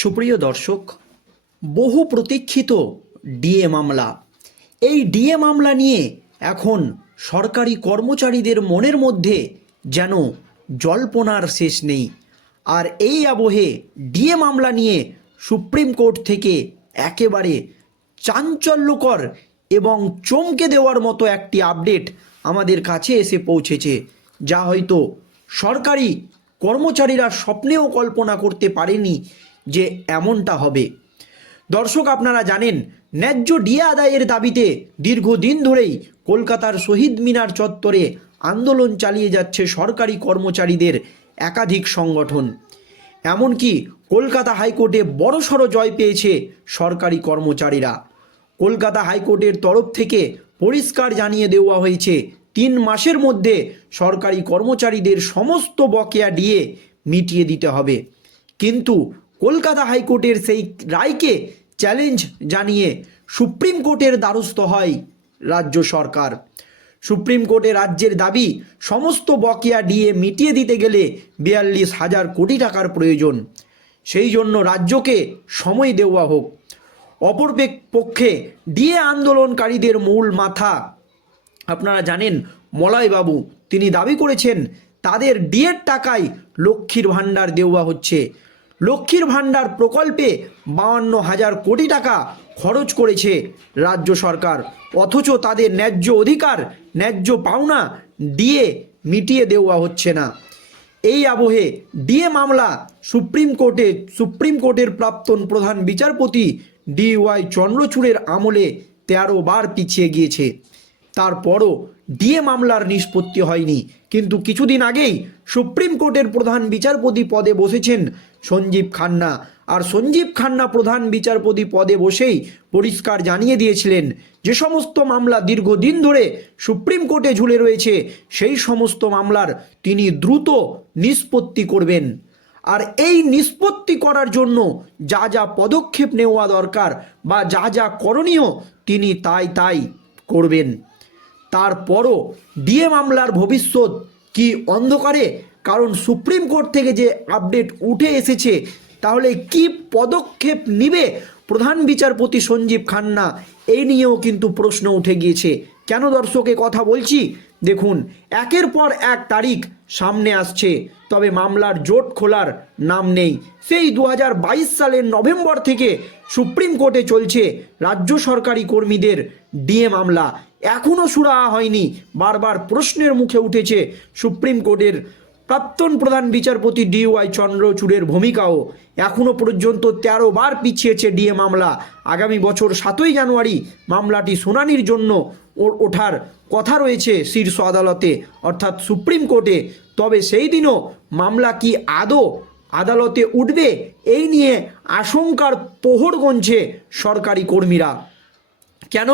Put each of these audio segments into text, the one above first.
সুপ্রিয় দর্শক, বহু প্রতীক্ষিত ডিএ মামলা। এই ডিএ মামলা নিয়ে এখন সরকারি কর্মচারীদের মনের মধ্যে যেন জল্পনার শেষ নেই। আর এই আবহে ডিএ মামলা নিয়ে সুপ্রিম কোর্ট থেকে একেবারে চাঞ্চল্যকর এবং চমকে দেওয়ার মতো একটি আপডেট আমাদের কাছে এসে পৌঁছেছে, যা হয়তো সরকারি কর্মচারীরা স্বপ্নেও কল্পনা করতে পারেনি যে এমনটা হবে। দর্শক, আপনারা জানেন, ন্যায্য ডিএ আদায়ের দাবিতে দীর্ঘদিন ধরেই কলকাতার শহীদ মিনার চত্বরে আন্দোলন চালিয়ে যাচ্ছে সরকারি কর্মচারীদের একাধিক সংগঠন। এমনকি কলকাতা হাইকোর্টে বড়সড় জয় পেয়েছে সরকারি কর্মচারীরা। কলকাতা হাইকোর্টের তরফ থেকে পরিষ্কার জানিয়ে দেওয়া হয়েছে, তিন মাসের মধ্যে সরকারি কর্মচারীদের সমস্ত বকেয়া ডিএ মিটিয়ে দিতে হবে। কিন্তু কলকাতা হাইকোর্টের সেই রায়কে চ্যালেঞ্জ জানিয়ে সুপ্রিম কোর্টের দ্বারস্থ হয় রাজ্য সরকার। সুপ্রিম কোর্টে রাজ্যের দাবি, সমস্ত বকেয়া ডিএ মিটিয়ে দিতে গেলে বিয়াল্লিশ হাজার কোটি টাকার প্রয়োজন। সেই জন্য রাজ্যকে সময় দেওয়া হোক। অপর পেক- পক্ষে ডিএ আন্দোলনকারীদের মূল মাথা। আপনারা জানেন মলয়বাবু তিনি দাবি করেছেন, তাদের ডিএর টাকায় লক্ষ্মীর ভাণ্ডার দেওয়া হচ্ছে। লক্ষ্মীর ভাণ্ডার প্রকল্পে বাউান্ন হাজার কোটি টাকা খরচ করেছে রাজ্য সরকার। অথচ তাদের ন্যায্য অধিকার, ন্যায্য পাওনা ডিএ মিটিয়ে দেওয়া হচ্ছে না। এই আবহে ডিএ মামলা সুপ্রিম কোর্টে, সুপ্রিম কোর্টের প্রাক্তন প্রধান বিচারপতি ডি ওয়াই চন্দ্রচূড়ের আমলে তেরো বার পিছিয়ে গিয়েছে। তারপরও ডিএ মামলার নিষ্পত্তি হয়নি। কিন্তু কিছুদিন আগেই সুপ্রিম কোর্টের প্রধান বিচারপতি পদে বসেছেন সঞ্জীব খান্না। আর সঞ্জীব খান্না প্রধান বিচারপতি পদে বসেই পরিষ্কার জানিয়ে দিয়েছিলেন যে সমস্ত মামলা দীর্ঘদিন ধরে সুপ্রিম কোর্টে ঝুলে রয়েছে, সেই সমস্ত মামলার তিনি দ্রুত নিষ্পত্তি করবেন। আর এই নিষ্পত্তি করার জন্য যা যা পদক্ষেপ নেওয়া দরকার বা যা যা করণীয় তিনি তাই তাই করবেন। তারপরও ডিএ মামলার ভবিষ্যৎ কি অন্ধকারে? কারণ সুপ্রিম কোর্ট থেকে যে আপডেট উঠে এসেছে, তাহলে কি পদক্ষেপ নিবে প্রধান বিচারপতি সঞ্জীব খান্না? এই নিয়েও কিন্তু প্রশ্ন উঠে গিয়েছে। কেন দর্শকে কথা বলছি? দেখুন, একের পর এক তারিখ সামনে আসছে, তবে মামলার জোট খোলার নাম নেই। সেই দু হাজার বাইশ সালের নভেম্বর থেকে সুপ্রিম কোর্টে চলছে রাজ্য সরকারি কর্মীদের ডিএ মামলা। এখনও সুরাহা হয়নি, বারবার প্রশ্নের মুখে উঠেছে সুপ্রিম কোর্টের প্রাক্তন প্রধান বিচারপতি ডি ওয়াই চন্দ্রচূড়ের ভূমিকাও এখনও পর্যন্ত তেরো বার পিছিয়েছে ডিএ মামলা। আগামী বছর সাতই জানুয়ারি মামলাটি শুনানির জন্য ওঠার কথা রয়েছে শীর্ষ আদালতে। অর্থাৎ সুপ্রিম কোর্টে। তবে সেই দিনও মামলা কি আদৌ আদালতে উঠবে এই নিয়ে আশঙ্কার পোহর গঞ্জে সরকারি কর্মীরা। কেন?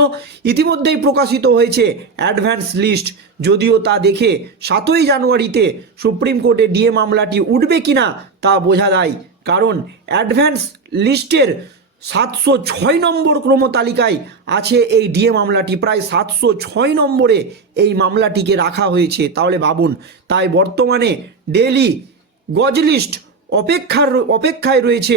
ইতিমধ্যেই প্রকাশিত হয়েছে অ্যাডভান্স লিস্ট। যদিও তা দেখে সাতই জানুয়ারিতে সুপ্রিম কোর্টে ডিএ মামলাটি উঠবে কিনা তা বোঝা যায়। কারণ অ্যাডভান্স লিস্টের সাতশো ছয় নম্বর ক্রমতালিকায় আছে এই ডিএ মামলাটি। প্রায় সাতশো ছয় নম্বরে এই মামলাটিকে রাখা হয়েছে। তাহলে ভাবুন, তাই বর্তমানে ডেলি গজ লিস্ট অপেক্ষার অপেক্ষায় রয়েছে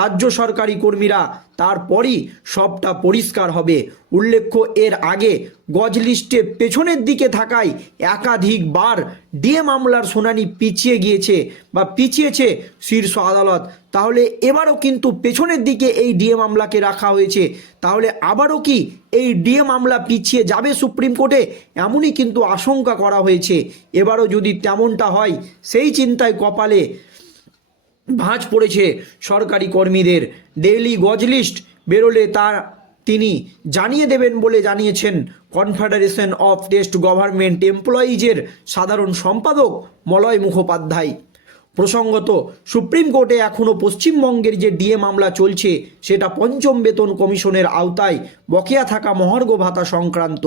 রাজ্য সরকারি কর্মীরা। তারপরই সবটা পরিষ্কার হবে। উল্লেখ্য, এর আগে গজ লিস্টে পেছনের দিকে থাকায় একাধিকবার ডিএ মামলার শুনানি পিছিয়ে গিয়েছে বা পিছিয়েছে শীর্ষ আদালত। তাহলে এবারও কিন্তু পেছনের দিকে এই ডিএ মামলাকে রাখা হয়েছে। তাহলে আবারও কি এই ডিএ মামলা পিছিয়ে যাবে সুপ্রিম কোর্টে? এমনই কিন্তু আশঙ্কা করা হয়েছে। এবারও যদি তেমনটা হয়, সেই চিন্তায় কপালে ভাঁজ পড়েছে সরকারি কর্মীদের। ডেইলি গজ লিস্ট বেরোলে তা তিনি জানিয়ে দেবেন বলে জানিয়েছেন কনফেডারেশন অফ টেস্ট গভর্নমেন্ট এমপ্লয়িজের সাধারণ সম্পাদক মলয় মুখোপাধ্যায়। প্রসঙ্গত, সুপ্রিম কোর্টে এখনও পশ্চিমবঙ্গের যে ডিএ মামলা চলছে, সেটা পঞ্চম বেতন কমিশনের আওতায় বকেয়া থাকা মহার্ঘ ভাতা সংক্রান্ত।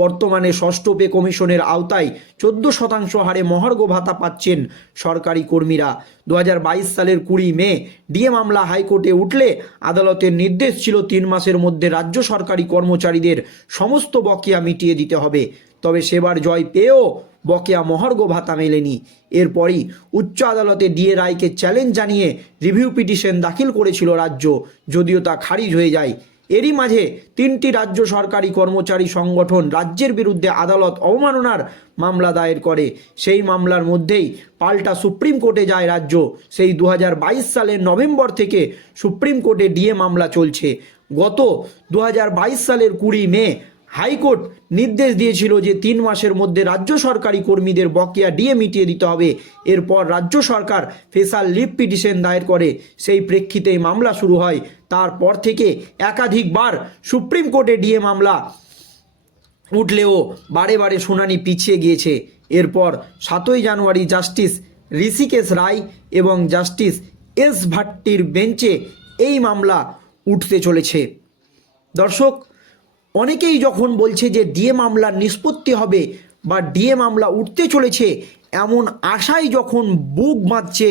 বর্তমানে ষষ্ঠ পে কমিশনের আওতায় চোদ্দ শতাংশ হারে মহার্ঘ ভাতা পাচ্ছেন সরকারি কর্মীরা। দু হাজার বাইশ সালের কুড়ি মে ডিএ মামলা হাইকোর্টে উঠলে আদালতের নির্দেশ ছিল তিন মাসের মধ্যে রাজ্য সরকারি কর্মচারীদের সমস্ত বকেয়া মিটিয়ে দিতে হবে। তবে সেবার জয় পেয়েও বকেয়া মহার্ঘ ভাতা মেলেনি। এরপরই উচ্চ আদালতে ডিএ রায়কে চ্যালেঞ্জ জানিয়ে রিভিউ পিটিশন দাখিল করেছিল রাজ্য, যদিও তা খারিজ হয়ে যায়। এরই মাঝে তিনটি রাজ্য সরকারি কর্মচারী সংগঠন রাজ্যের বিরুদ্ধে আদালত অবমাননার মামলা দায়ের করে। সেই মামলার মধ্যেই পাল্টা সুপ্রিম কোর্টে যায় রাজ্য। সেই দু হাজার বাইশ সালের নভেম্বর থেকে সুপ্রিম কোর্টে ডিএ মামলা চলছে। গত দুহাজার বাইশ সালের কুড়ি মে হাইকোর্ট নির্দেশ দিয়েছিল যে তিন মাসের মধ্যে রাজ্য সরকারি কর্মীদের বকেয়া ডিএ মিটিয়ে দিতে হবে। এরপর রাজ্য সরকার ফেসাল লিভ পিটিশন দায়ের করে। সেই প্রেক্ষিতে মামলা শুরু হয়। তারপর থেকে একাধিকবার সুপ্রিম কোর্টে ডিএ মামলা উঠলেও বারে বারে শুনানি পিছিয়ে গিয়েছে। এরপর সাতই জানুয়ারি জাস্টিস ঋষিকেশ রায় এবং জাস্টিস এস ভাট্টির বেঞ্চে এই মামলা উঠতে চলেছে। দর্শক অনেকেই যখন বলছে যে ডিএ মামলার নিষ্পত্তি হবে বা ডিএ মামলা উঠতে চলেছে, এমন আশায় যখন বুক বাঁধছে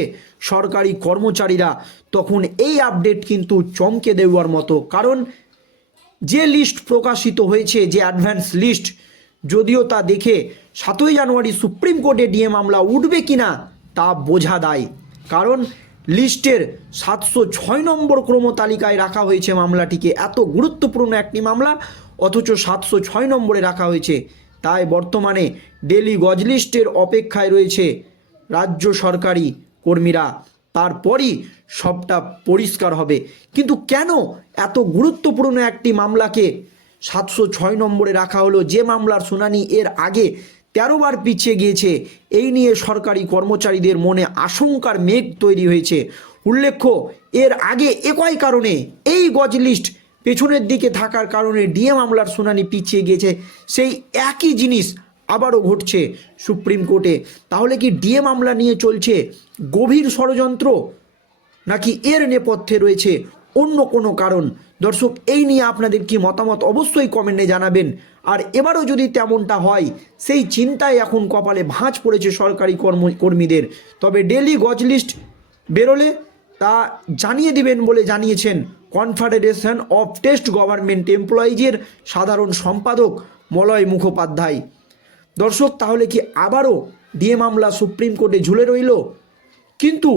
সরকারি কর্মচারীরা, তখন এই আপডেট কিন্তু চমকে দেওয়ার মতো। কারণ যে লিস্ট প্রকাশিত হয়েছে, যে অ্যাডভান্স লিস্ট যদিও তা দেখে সাতই জানুয়ারি সুপ্রিম কোর্টে ডিএ মামলা উঠবে কিনা, তা বোঝা দায়। কারণ লিস্টের সাতশো ছয় নম্বর ক্রম তালিকায় রাখা হয়েছে মামলাটিকে। এত গুরুত্বপূর্ণ একটি মামলা অথচ সাতশো ছয় নম্বরে রাখা হয়েছে। তাই বর্তমানে ডেলি গজলিস্টের অপেক্ষায় রয়েছে রাজ্য সরকারি কর্মীরা। তারপরই সবটা পরিষ্কার হবে। কিন্তু কেন এত গুরুত্বপূর্ণ একটি মামলাকে সাতশো ছয় নম্বরে রাখা হলো? যে মামলার শুনানি এর আগে তেরো বার পিছিয়ে গিয়েছে, এই নিয়ে সরকারি কর্মচারীদের মনে আশঙ্কার মেঘ তৈরি হয়েছে। উল্লেখ্য, এর আগে একই কারণে এই গজ লিস্ট পেছনের দিকে থাকার কারণে ডিএ মামলার শুনানি পিছিয়ে গিয়েছে। সেই একই জিনিস আবারও ঘটছে সুপ্রিম কোর্টে। তাহলে কি ডিএ মামলা নিয়ে চলছে গভীর ষড়যন্ত্র? নাকি এর নেপথ্যে রয়েছে অন্য কোনো কারণ? দর্শক, এই নিয়ে আপনাদের কি মতামত অবশ্যই কমেন্টে জানাবেন। আর এবারও যদি তেমনটা হয়, সেই চিন্তায় এখন কপালে ভাঁজ পড়েছে সরকারি কর্ম, কর্মীদের। তবে ডেলি গজ লিস্ট বেরোলে তা জানিয়ে দিবেন বলে জানিয়েছেন কনফেডারেশন অফ টেস্ট গভর্নমেন্ট এমপ্লয়িজের সাধারণ সম্পাদক মলয় মুখোপাধ্যায়। দর্শক, তাহলে কি আবারও ডিএ মামলা সুপ্রিম কোর্টে ঝুলে রইল? কিন্তু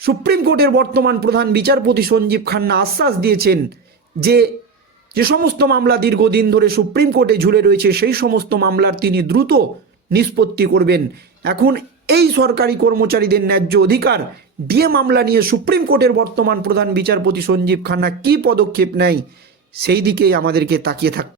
সুপ্রিম কোর্টের বর্তমান প্রধান বিচারপতি সঞ্জীব খান্না আশ্বাস দিয়েছেন যে যে সমস্ত মামলা দীর্ঘদিন ধরে সুপ্রিম কোর্টে ঝুলে রয়েছে, সেই সমস্ত মামলার তিনি দ্রুত নিষ্পত্তি করবেন। এখন এই সরকারি কর্মচারীদের ন্যায্য অধিকার ডিএ মামলা নিয়ে সুপ্রিম কোর্টের বর্তমান প্রধান বিচারপতি সঞ্জীব খান্না কি পদক্ষেপ নেয়, সেই দিকেই আমাদেরকে তাকিয়ে থাক